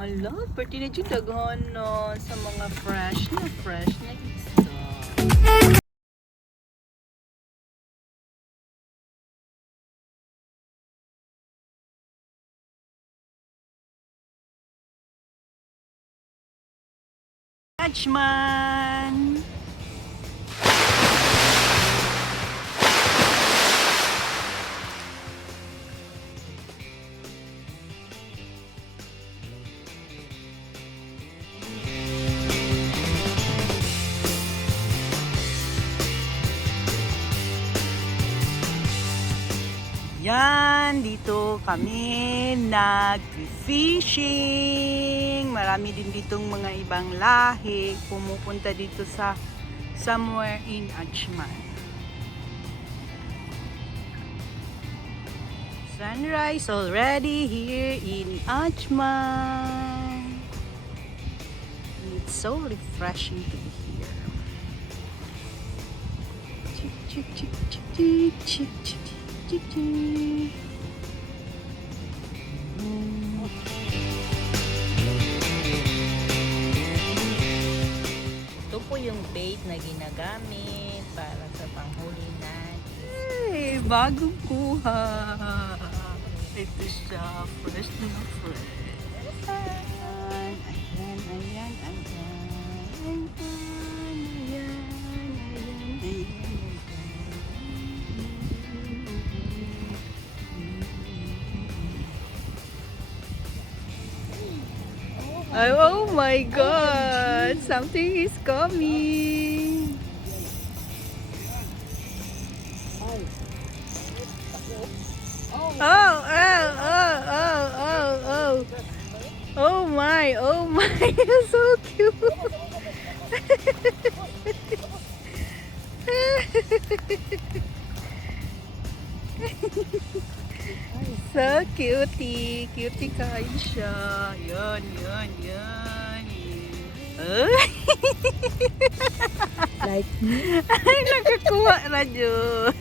Ala, pwede na dyan daghan no, sa mga fresh na isda. Dutchman! Yan, dito kami nag-fishing. Marami din ditong mga ibang lahi pumupunta dito sa somewhere in Achman. Sunrise already here in Achman. It's so refreshing to be here. Chick, chick, chick, chick, chick, chick, chick. Ito po yung bait na ginagamit para sa panghuli natin. Hey, bagong kuha. Ito siya, fresh na fresh. Ayan, ayan, ayan, ayan. Oh my God! Something is coming! Oh, oh, oh, oh, oh, oh! Oh my, it's so cute! So cutie, cutie kain siya. Yan, yan, yan. Like me? Ay, nakakuha na yun.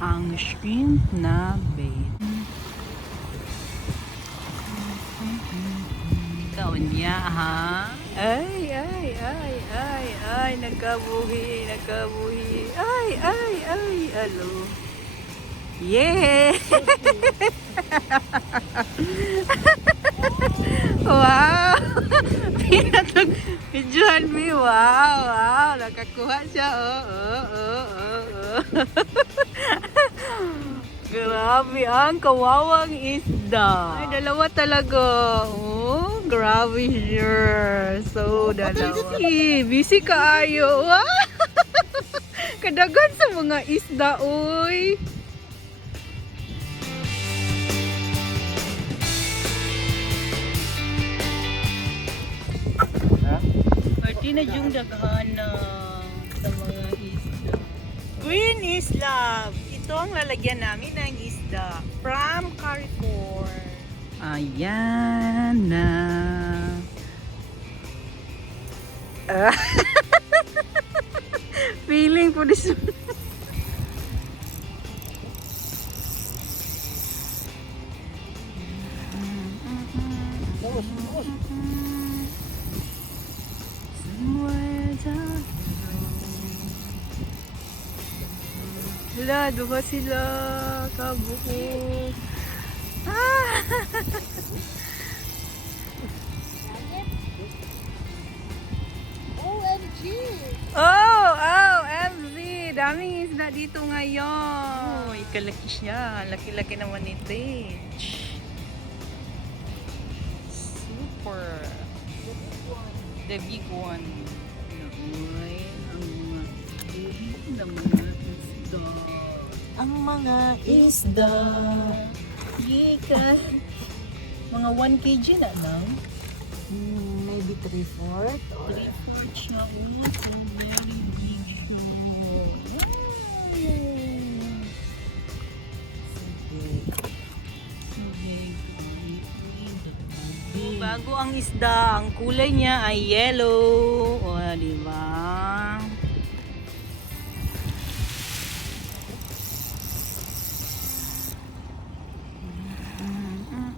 Ang shrimp na bait. Ikaw niya, ha? Ay, ay, ay, ay, ay, nagkabuhi, nagkabuhi. Ay, ay, ay, alo. Yeah! Wow! Pinatog, videohan mo, wow, wow, nakakuha siya, Grabe ang kawawang isda. Ay, dalawa talaga. Oh, grabe siya. So, dalawa. Busy kaayo. Kadagan sa mga isda, oy. Pwede na yung daghan sa mga isda. Green is love. Ito ang lalagyan namin ng isda from Carrefour. Ayan na. Feeling for this. Hala, duha sila. Kabuo. OMG! Oh, MZ. Daming isda dito ngayon. Oh, ikalaki siya. Laki-laki naman ni Tage. Super. The big one. Uy, ang mga isda. Ang mga isda. Yika. Mga 1 kg na lang. Maybe 3/4 or 3/4 siya. Oh, so very big siya. So big. Bago ang isda, ang kulay niya ay yellow. O, di ba?